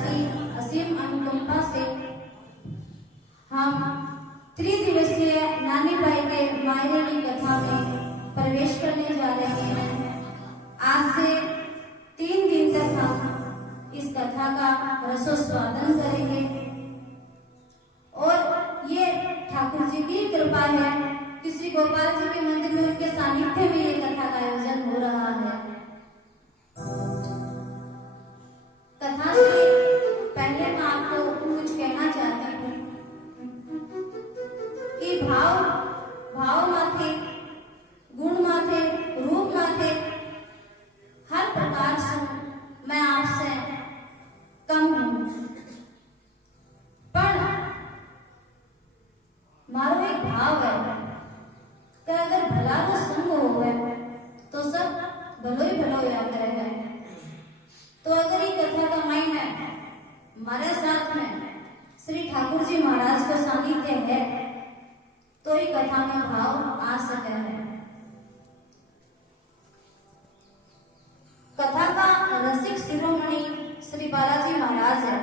की असीम अनुकंपा से हम त्रिदिवसीय नानी बाई के मायने की कथा में प्रवेश करने जा रहे हैं। आज से 3 दिन तक हम इस कथा का रसोस्वादन करेंगे और ये ठाकुर जी की कृपा है कि श्री गोपाल जी के मंदिर में उनके सानिध्य में ये कथा का आयोजन हो रहा है। कथा से पहले मैं आपको कुछ कहना चाहती हूँ कि भाव माथे, गुण माथे, रूप माथे, हर प्रकार से मैं आपसे कम हूँ, पर मारो एक भाव है कि अगर भला वो संग होवे तो सब भलो ही भलो याद रहेगा। तो अगर ये कथा का मायने हमारे साथ में श्री ठाकुर जी महाराज का सानिध्य है तो ये कथा में भाव आ सके है। कथा का रसिक शिरोमणि श्री बालाजी महाराज है।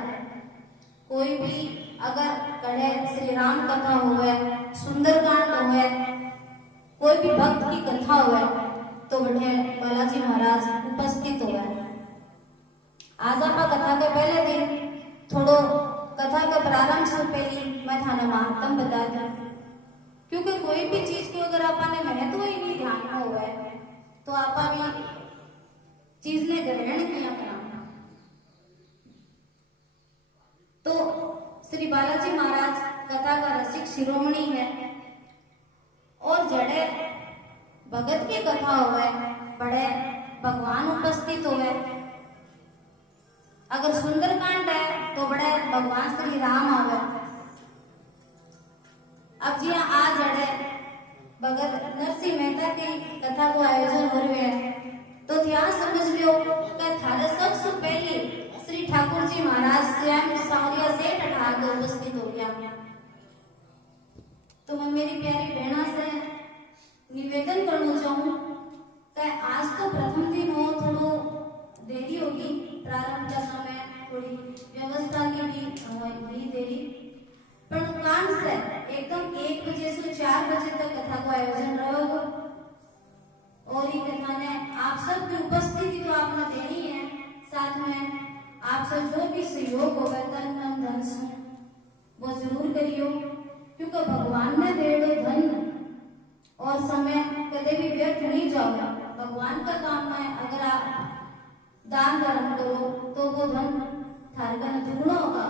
कोई भी अगर कहे श्री राम कथा हुए, सुंदरकांड हुए, कोई भी भक्त की कथा हुए तो बड़े बालाजी महाराज उपस्थित हुए। आज आप कथा के पहले दिन थोड़ो कथा के प्रारंभ से पहले मैं थाना महत्तम बता दूं, क्योंकि कोई भी चीज को अगर आपने महत्व ही नहीं ध्यान में हुआ है तो आप भी चीज ने ग्रहण किया करना। तो श्री बालाजी महाराज कथा का रसिक शिरोमणि है और जड़े भगत की कथा हुए बड़े भगवान उपस्थित हुए। अगर सुंदरकांड है तो बड़े भगवान श्री राम आवे। अब जी आज जड़े भगत नरसिंह मेहता की कथा को आयोजन हो रहे हैं तो ध्यान समझ लो कि थारे सबसे पहले श्री ठाकुर जी महाराज स्वयं सावरिया से ठठार के उपस्थित हो गया। तो मैं मेरी प्यारी बहना से निवेदन करना चाहूँ कि आज तो प्रथम दिन हो, थोड़ो देरी होगी, प्रारंभ का समय थोड़ी व्यवस्था की भी देरी, पर कान से एकदम 1 बजे से 4 बजे तक कथा का आयोजन रहेगा और ये कथा ने आप सबकी उपस्थिति तो आपने देनी है, साथ में आपसे जो भी सहयोग होगा तन मन धन से वो जरूर करियो, क्योंकि भगवान ने देड़ो धन और समय कभी भी व्यर्थ नहीं जाओगा। भगवान का काम है, अगर आप दान धर्म करो तो वो धन थारे का दुगुना होगा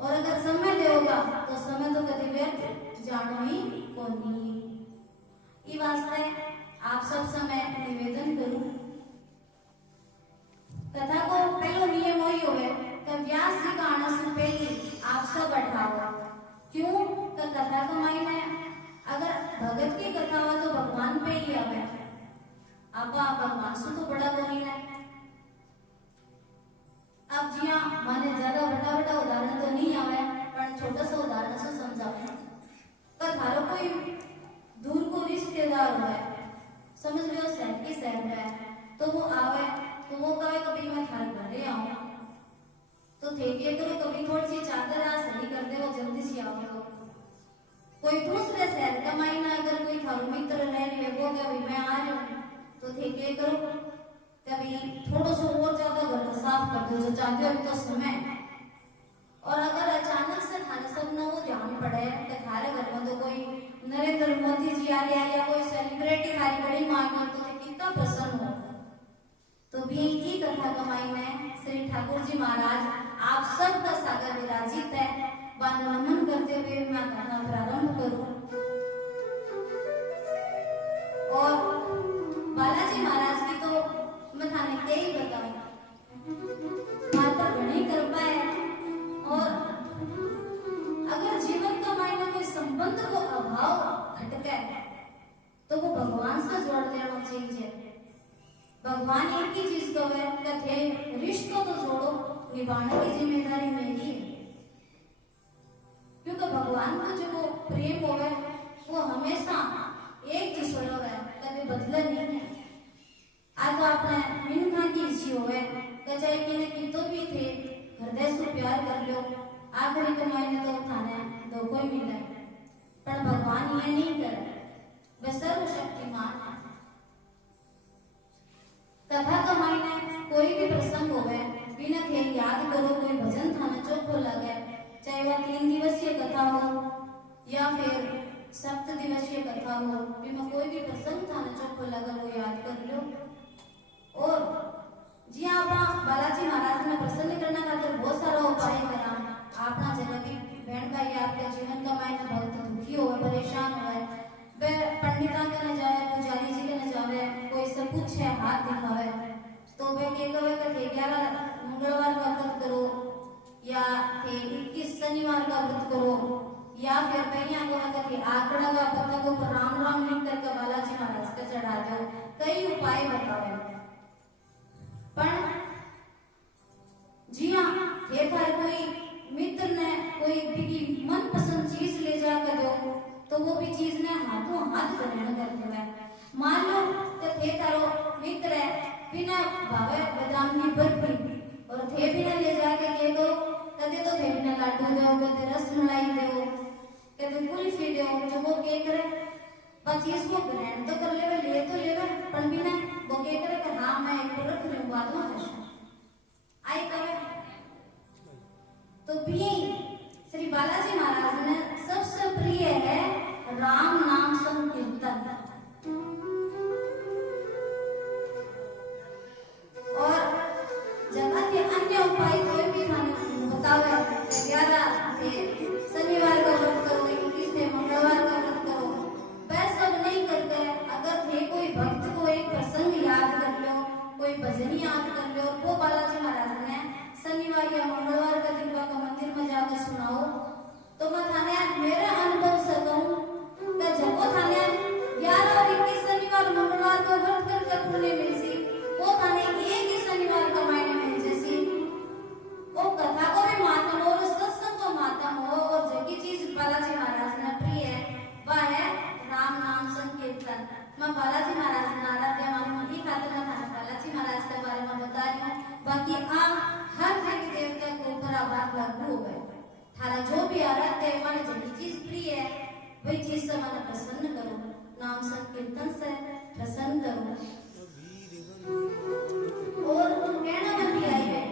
और अगर समय देगा तो समय तो कभी व्यर्थ जानो ही कोनी। ये वास्ते आप सब समय निवेदन करूं, कथा को पहलो नियम वही होवे कि व्यास जी का आने से पहले आप सब बैठाओ। क्यों? तो कथा का मायने अगर भगत की कथा हो तो भगवान पे ही आवे, आप भगवान से तो बड़ा कोई है। अब जी हाँ, माने ज्यादा बड़ा उदाहरण तो नहीं आवे, पर छोटा सा उदाहरण से समझावे। तो थारो कोई दूर को रिश्तेदार हुआ है, समझ लो शहर के शहर में है, तो वो आवे तो वो कहे कभी मैं थारे घरे आऊं तो ठेके करो, कभी थोड़ी सी चादर आ सही कर दे, वो जल्दी से आओ। तो कोई दूसरे शहर का मायना अगर कोई थारो मित्र रहे वो कभी मैं आ रही हूँ तो ठेके करो, कभी थोड़ा सा और ज्यादा घर साफ कर दो जो चाहते हो तो समय। और अगर अचानक से थारे सब ना वो ध्यान पड़े कि थारे घर में तो कोई नरेंद्र मोदी जी आ रहा या कोई सेलिब्रिटी थारी बड़ी मांग तो कितना प्रसन्न हो। तो भी ये कथा कमाई में श्री ठाकुर जी महाराज आप सब का सागर विराजित है। नमन करते हुए मैं कथा प्रारंभ करूं और बालाजी महाराज की तो मैं थाने क्या ही बताऊं, माता घनी कृपा है। और अगर जीवन का मायने कोई संबंध को अभाव घटके तो वो भगवान से जोड़ देना चाहिए। भगवान एक ही चीज को है कि रिश्तों को जोड़ो, निभाने की जिम्मेदारी मेरी है, क्योंकि भगवान को जो प्रेम होवे वो हमेशा एक ही स्वरूप है, कभी बदला नहीं है। आज आपने मिनखा की इसी होवे चाहे कि तो भी थे घर प्यार कर लो, आखिरी कमाई में तो थाने दो कोई मिले। पर भगवान ये नहीं करे, वे सर्वशक्तिमान है। कथा कमाई ने कोई भी प्रसंग होवे बिना थे याद करो, कोई भजन थाने चोखो लगे, चाहे वह 3 दिवसीय कथा हो या फिर 7 दिवसीय कथा हो, बिना कोई भी प्रसंग थाने चोखो लगे वो याद कर लो। और जी आप बालाजी महाराज ने प्रसन्न करना खातिर बहुत सारा उपाय करा। आपना जगह भी बहन भाई आपके जीवन का मायने बहुत दुखी हो, परेशान हो, वे पंडिता के न जावे, पुजारी जी के न जावे, कोई से पूछे हाथ दिखावे तो वे के कहे कि 11 मंगलवार का व्रत करो या फिर 21 शनिवार का व्रत करो या फिर कहीं को आंकड़ा का पत्ता को राम राम लिख करके बालाजी महाराज पे चढ़ा दो। कई उपाय बतावे, पर जी हाँ ये था कोई मित्र ने कोई भी मनपसंद चीज ले जाकर दो तो वो भी चीज ने हाथों हाथ ग्रहण कर लिया। मान लो कि थे तारो मित्र है बिना भावे बादाम की बर्फी और थे बिना ले जाके के दो, कदे तो थे बिना लाडू दो, कदे रसमलाई दो, कदे कुल्फी दो, जो वो के करे 25 को ग्रहण तो कर ले तो लेवे, पर बिना वो के करे कि हाँ मैं एक रख लूं बाद में हंस आई कवे। तो प्रिय श्री बालाजी महाराज ने सबसे प्रिय है राम नाम संकीर्तन, और जगह के अन्य उपाय कोई भी हमें बतावे 11 शनिवार का व्रत करो, 21 मंगलवार का व्रत करो, वह सब नहीं करते। अगर थे कोई भक्त को एक प्रसंग याद कर लो, कोई भजन याद कर लो, वो बालाजी महाराज ने शनिवार या मंगलवार का दिन का मंदिर में जाकर सुनाओ, तो मैं थाने मेरे अनुभव से कहूं कि जब थाने 11 और 21 शनिवार मंगलवार को व्रत करके पुण्य मिलसी, वो थाने एक ही शनिवार का मायने मिल जैसी। वो कथा को भी मातम हो, सत्संग को मातम हो, और जगी चीज बालाजी महाराज ने प्रिय है वह है राम नाम संकीर्तन। मैं बालाजी महाराज ने आराध्य मानू, ही खातिर मैं थाने बालाजी महाराज के बारे में बता रही हूँ। बाकी हर देवी देवता के ऊपर बात लागू हो गए, थारा जो भी आराध्य है माने जगी चीज प्रिय है वही चीज से मन प्रसन्न करो, नाम संकीर्तन से प्रसन्न करो। और कहना मन भी आई है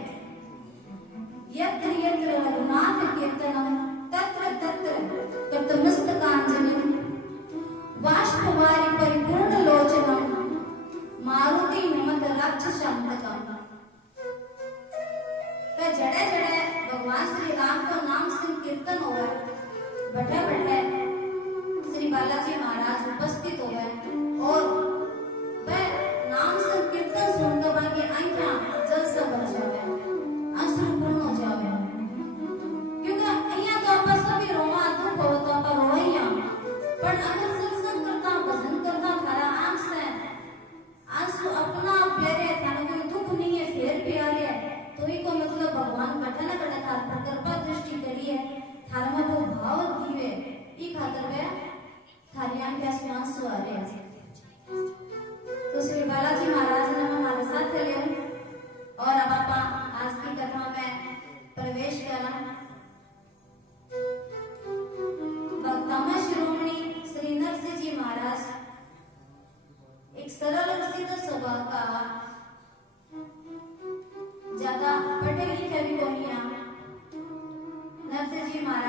यत्र यत्र रघुनाथ कीर्तनम तत्र तत्र कृतमस्तकांजलि बाष्पवारि परिपूर्ण लोचनम मारुति नमत रक्ष शांतकम। जड़े जड़े भगवान श्री राम का नाम संकीर्तन हो गए, बैठे बैठे श्री बालाजी महाराज उपस्थित हो गए और वह नाम संकीर्तन सुनकर बाकी आंखें जल से भर जावे, अश्रुपूर्ण हो जावे, क्योंकि અહીંયા तो आप सभी रोवा दुख हो तो आप रोइया, पर अगर सत्संग करता भजन करता थारा आंख से आंसू अपना प्यारे थारा कोई दुख नहीं है फिर भी आ रहा है तो ही को मतलब भगवान कटे न कटे थार पर कृपा दृष्टि करी है, थार में वो भाव दीवे ई खातिर वे थारी आंखें से आंसू आ रहे हैं। तो श्री बालाजी महाराज ने हमारे साथ ले और अब आप आज की कथा में प्रवेश करा। वक्ता शिरोमणि श्री नरसिंह जी महाराज एक सरल सीधा स्वभाव का, ज्यादा पढ़े लिखे भी को नहीं। नरसिंह जी महाराज